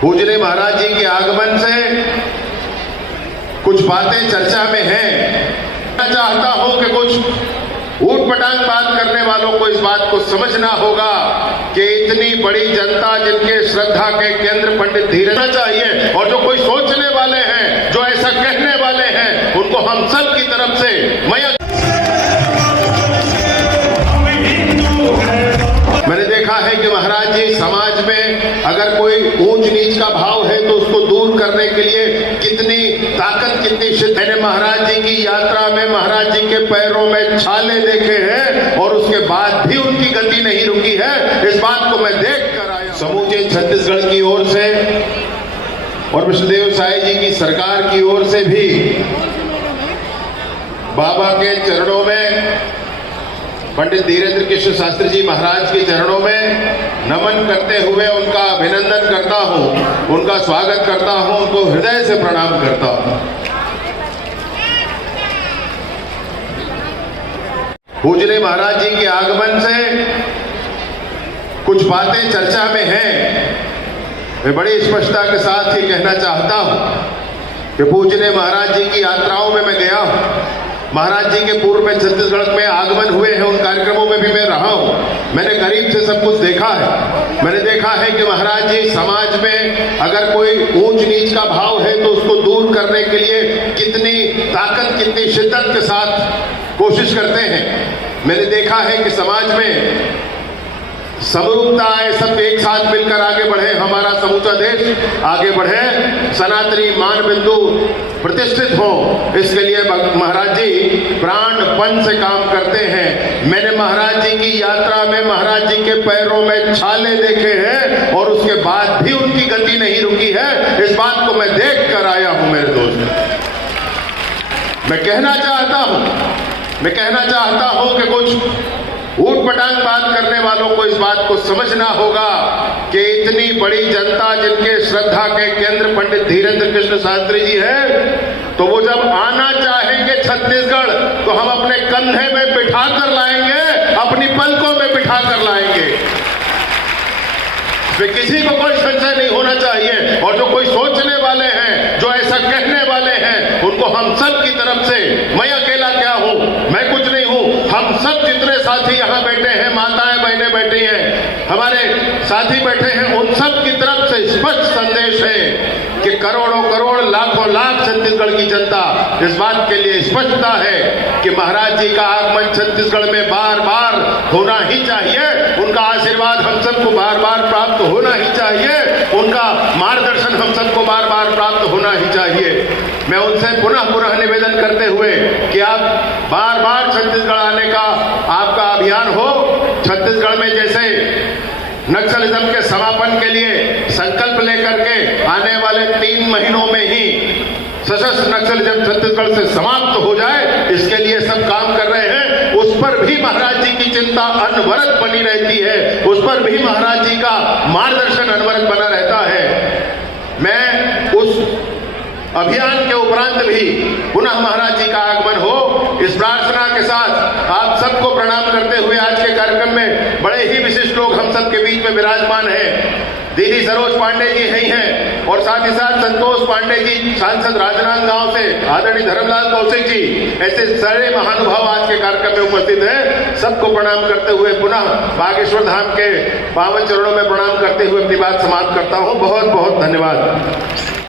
पूजने महाराज जी के आगमन से कुछ बातें चर्चा में हैं। मैं चाहता हूं कि कुछ ऊट पटांग बात करने वालों को इस बात को समझना होगा कि इतनी बड़ी जनता जिनके श्रद्धा के केंद्र पंडित धीरेन्द्र चाहिए, और जो कोई सोचने वाले हैं, जो ऐसा कहने वाले हैं, उनको हम सब की तरफ से मैंने देखा है कि महाराज जी समाज में अगर कोई ऊंच नीच का भाव है तो उसको दूर करने के लिए कितनी ताकत, कितनी शिद्दत। मैंने महाराज जी की यात्रा में महाराज जी के पैरों में छाले देखे हैं और उसके बाद भी उनकी गति नहीं रुकी है। इस बात को मैं देख कर आया। समूचे छत्तीसगढ़ की ओर से और विष्णुदेव साई जी की सरकार की ओर से भी बाबा के चरणों में, पंडित धीरेन्द्र कृष्ण शास्त्री जी महाराज के चरणों में नमन करते हुए उनका अभिनंदन करता हूं, उनका स्वागत करता हूं, उनको हृदय से प्रणाम करता हूं। पूजने महाराज जी के आगमन से कुछ बातें चर्चा में हैं। मैं बड़ी स्पष्टता के साथ ये कहना चाहता हूं कि पूजने महाराज जी की यात्राओं में मैं गया हूं। महाराज जी के पूर्व में छत्तीसगढ़ में आगमन हुए हैं, उन कार्यक्रमों में भी मैं रहा हूं। मैंने करीब से सब कुछ देखा है। मैंने देखा है कि महाराज जी समाज में अगर कोई ऊंच नीच का भाव है तो उसको दूर करने के लिए कितनी ताकत, कितनी शिद्दत के साथ कोशिश करते हैं। मैंने देखा है कि समाज में समरूपता है, सब एक साथ मिलकर आगे बढ़े, हमारा समूचा देश आगे बढ़े, सनातनी मान बिंदु प्रतिष्ठित हो, इसके लिए महाराज जी प्राणपण से काम करते हैं। मैंने महाराज जी की यात्रा में महाराज जी के पैरों में छाले देखे हैं और उसके बाद भी उनकी गति नहीं रुकी है। इस बात को मैं देख कर आया हूं मेरे दोस्त। मैं कहना चाहता हूं कि कुछ ऊट पटांग बात करने वालों को इस बात को समझना होगा कि इतनी बड़ी जनता जिनके श्रद्धा के केंद्र पंडित धीरेन्द्र कृष्ण शास्त्री जी है, तो वो जब आना चाहेंगे छत्तीसगढ़ तो हम अपने कंधे में बिठा कर लाएंगे, अपनी पलकों में बिठा कर लाएंगे। वे किसी को कोई संशय नहीं होना चाहिए। और जो कोई सोचने वाले हैं, जो ऐसा कहने वाले हैं, उनको हम सब की तरफ से, मैं अकेला क्या हूं, मैं कुछ नहीं हूं, हम सब जितने साथी यहां बैठे हैं, माताएं बहनें बैठी हैं, हमारे साथी बैठे हैं, उन सब की तरफ से स्पष्ट संदेश है कि करोड़ों करोड़, लाखों लाख छत्तीसगढ़ की जनता इस बात के लिए स्पष्टता है कि महाराज जी का आगमन छत्तीसगढ़ में बार बार होना ही चाहिए। उनका आशीर्वाद हम सबको बार बार प्राप्त होना ही चाहिए, उनका मार्गदर्शन हम सबको बार बार प्राप्त होना ही चाहिए। मैं उनसे पुनः निवेदन करते हुए कि आप बार बार छत्तीसगढ़ आने का आपका अभियान हो। छत्तीसगढ़ में जैसे नक्सलिज्म के समापन के लिए संकल्प लेकर के आने वाले 3 महीनों में ही सशस्त्र नक्सलिज्म छत्तीसगढ़ से समाप्त हो जाए, इसके लिए सब काम कर रहे हैं। उस पर भी महाराज जी की चिंता अनवरत बनी रहती है, उस पर भी महाराज जी का मार्गदर्शन अनवरत बना रहता है। मैं उस अभियान के उपरांत भी पुनः महाराज जी का आगमन हो, इस प्रार्थना के साथ आप सबको प्रणाम करते हुए आज के कार्यक्रम में बड़े ही विशिष्ट लोग हम सबके बीच में विराजमान हैं। दीदी सरोज पांडे जी हैं और साथ ही साथ संतोष पांडे जी, सांसद राजनांदगांव से आदरणीय धर्मलाल कौशिक जी, ऐसे सारे महानुभाव आज के कार्यक्रम में उपस्थित हैं। सबको प्रणाम करते हुए पुनः बागेश्वर धाम के पावन चरणों में प्रणाम करते हुए अपनी बात समाप्त करता हूं। बहुत बहुत धन्यवाद।